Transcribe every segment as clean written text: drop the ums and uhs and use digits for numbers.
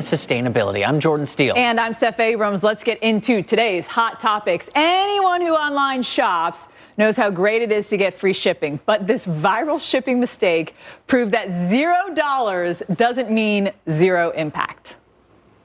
Sustainability. I'm Jordan Steele. And I'm Steph Abrams. Let's get into today's hot topics. Anyone who online shops knows how great it is to get free shipping. But this viral shipping mistake proved that $0 doesn't mean zero impact.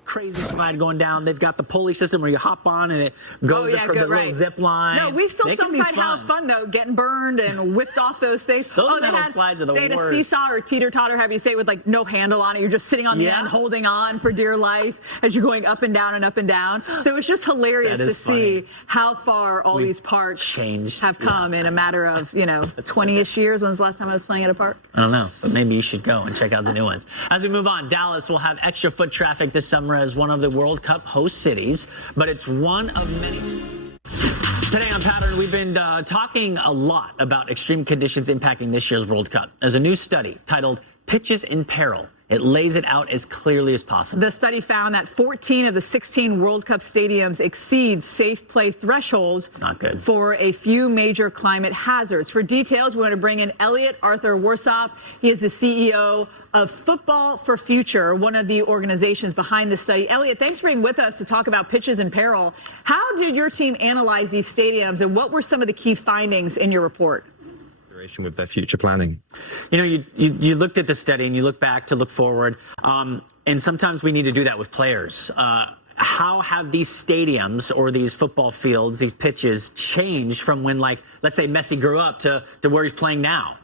Crazy slide going down. They've got the pulley system where you hop on and it goes across the little zip line. No, we still sometimes have fun though, getting burned and whipped off those things. Those metal slides are the worst. They had a seesaw or teeter-totter, have you say, with like no handle on it. You're just sitting on the end, holding on for dear life as you're going up and down and up and down. So it's just hilarious to see how far all these parks have come in a matter of, 20-ish years. When's the last time I was playing at a park? I don't know, but maybe you should go and check out the new ones. As we move on, Dallas will have extra foot traffic this summer as one of the World Cup host cities, but it's one of many. Today on Pattern, we've been talking a lot about extreme conditions impacting this year's World Cup. There's a new study titled Pitches in Peril. It lays it out as clearly as possible. The study found that 14 of the 16 World Cup stadiums exceed safe play thresholds. It's not good. For a few major climate hazards. For details, we want to bring in Elliot Arthur Warsop. He is the CEO of Football for Future, one of the organizations behind the study. Elliot, thanks for being with us to talk about pitches in peril. How did your team analyze these stadiums, and what were some of the key findings in your report? With their future planning. You looked at the study and you look back to look forward, and sometimes we need to do that with players. How have these stadiums or these football fields, these pitches, changed from when, like, let's say Messi grew up to where he's playing now?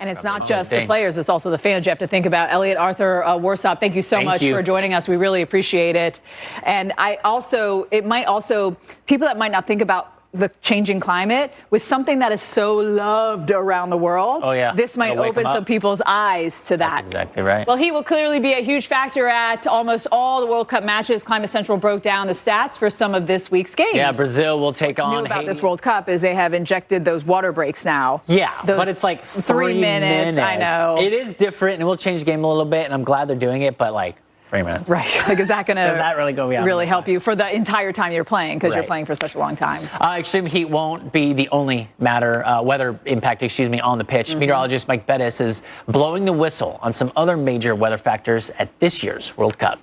And it's not just the players, it's also the fans you have to think about. Elliot Arthur Warsop, thank you so much for joining us. We really appreciate it. And it might also, people that might not think about the changing climate with something that is so loved around the world. Oh, yeah. This might open some people's eyes to that. That's exactly right. Well, he will clearly be a huge factor at almost all the World Cup matches. Climate Central broke down the stats for some of this week's games. Yeah, Brazil will take on What's new about this World Cup is they have injected those water breaks now. Yeah, but it's like 3 minutes. I know. It is different, and it will change the game a little bit, and I'm glad they're doing it, but like 3 minutes. Right. Like, is that going to does that really help you for the entire time you're playing, because you're playing for such a long time? Extreme heat won't be the only weather impact, on the pitch. Meteorologist Mike Bettis is blowing the whistle on some other major weather factors at this year's World Cup.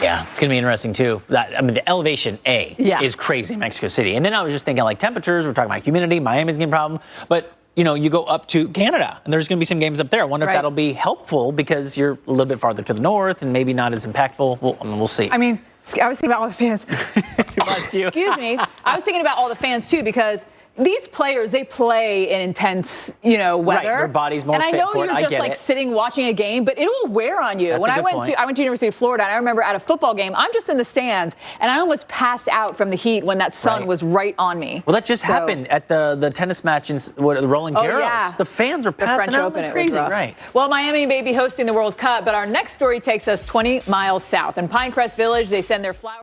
Yeah, it's going to be interesting, too. The elevation, is crazy in Mexico City. And then I was just thinking, like, temperatures, we're talking about humidity, Miami's getting a problem. But you go up to Canada, and there's going to be some games up there. I wonder if that'll be helpful because you're a little bit farther to the north and maybe not as impactful. We'll see. I was thinking about all the fans. Bless you. Excuse me. I was thinking about all the fans, too, because these players, they play in intense, weather. Right, their body's more fit for it. And I know you're just like sitting watching a game, but it will wear on you. That's when a I good went point. to University of Florida, and I remember at a football game, I'm just in the stands, and I almost passed out from the heat when that sun was right on me. Well, that just happened at the tennis match in the Roland Garros. Yeah. The fans were passing out like crazy. Right. Well, Miami may be hosting the World Cup, but our next story takes us 20 miles south. In Pinecrest Village, they send their flowers.